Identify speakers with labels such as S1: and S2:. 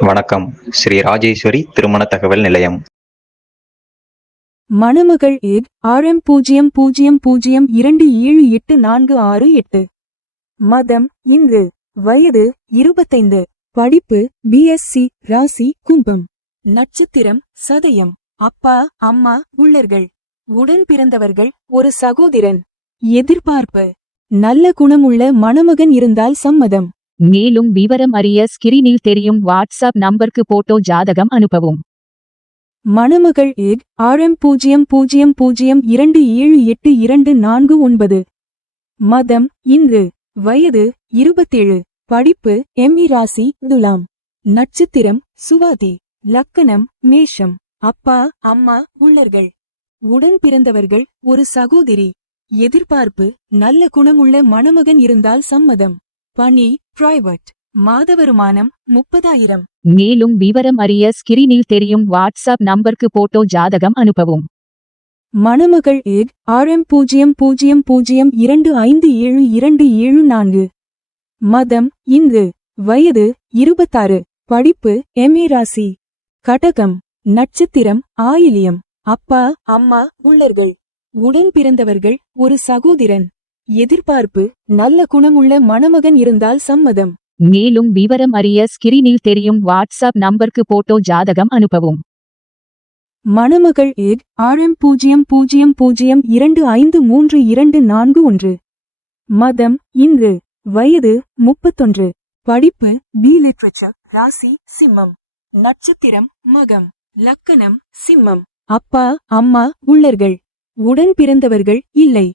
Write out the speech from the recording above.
S1: வணக்கம். ஸ்ரீ ராஜேஸ்வரி திருமண தகவல் நிலையம்.
S2: மணமகள் எட் ஆர்எம் பூஜ்ஜியம் பூஜ்ஜியம் பூஜ்ஜியம் இரண்டு ஏழு எட்டு நான்கு ஆறு எட்டு. மதம் இந்து வயது இருபத்தைந்து. படிப்பு பிஎஸ்சி ராசி கும்பம். நட்சத்திரம் சதயம். அப்பா அம்மா உள்ளர்கள். உடன் பிறந்தவர்கள் ஒரு சகோதரன். எதிர்பார்ப்பு. நல்ல குணமுள்ள மணமகன் இருந்தால் சம்மதம்.
S3: மேலும் விவரம் அறிய ஸ்கிரீனில் தெரியும் வாட்ஸ்அப் நம்பருக்கு போட்டோ ஜாதகம் அனுப்பவும்.
S2: மணமகள் எக் ஆர்எம் பூஜ்ஜியம் பூஜ்ஜியம் பூஜ்ஜியம் இரண்டு ஏழு எட்டு இரண்டு நான்கு ஒன்பது. மதம் இந்து வயது இருபத்தேழு. படிப்பு எம்இ ராசி துலாம். நட்சத்திரம் சுவாதி. லக்கணம் மேஷம். அப்பா அம்மா உள்ளர்கள். உடன் பிறந்தவர்கள் ஒரு சகோதரி. எதிர்பார்ப்பு நல்ல குணமுள்ள மணமகன் இருந்தால் சம்மதம். பணி பிரைவேட் மாத வருமானம் முப்பதாயிரம்.
S3: மேலும் விவரம் அறிய ஸ்கிரீனில் தெரியும் வாட்ஸ்அப் நம்பருக்கு போட்டோ ஜாதகம் அனுப்பவும்.
S2: மணமகள் எட் ஆர்எம் பூஜ்ஜியம் பூஜ்ஜியம் பூஜ்ஜியம் இரண்டு ஐந்து ஏழு இரண்டு ஏழு நான்கு. மதம் இந்து வயது இருபத்தாறு. படிப்பு எம்ஏ ராசி. கடகம் நட்சத்திரம் ஆயிலியம். அப்பா அம்மா உள்ளர்கள். உடன் பிறந்தவர்கள் ஒரு சகோதரன். எதிர்பார்ப்பு நல்ல குணமுள்ள மணமகன் இருந்தால் சம்மதம்.
S3: மேலும் விவரம் அறிய ஸ்கிரீனில் தெரியும் வாட்ஸ்அப் நம்பருக்கு போட்டோ ஜாதகம் அனுப்பவும்.
S2: மணமகள் எட் ஆர்எம் பூஜ்ஜியம் பூஜ்ஜியம் பூஜ்ஜியம் இரண்டு ஐந்து மூன்று இரண்டு நான்கு ஒன்று. மதம் இந்து வயது முப்பத்தொன்று. படிப்பு பி லிட்ரேச்சர் ராசி சிம்மம். நட்சத்திரம் மகம். லக்கணம் சிம்மம். அப்பா அம்மா உள்ளர்கள். உடன் பிறந்தவர்கள் இல்லை.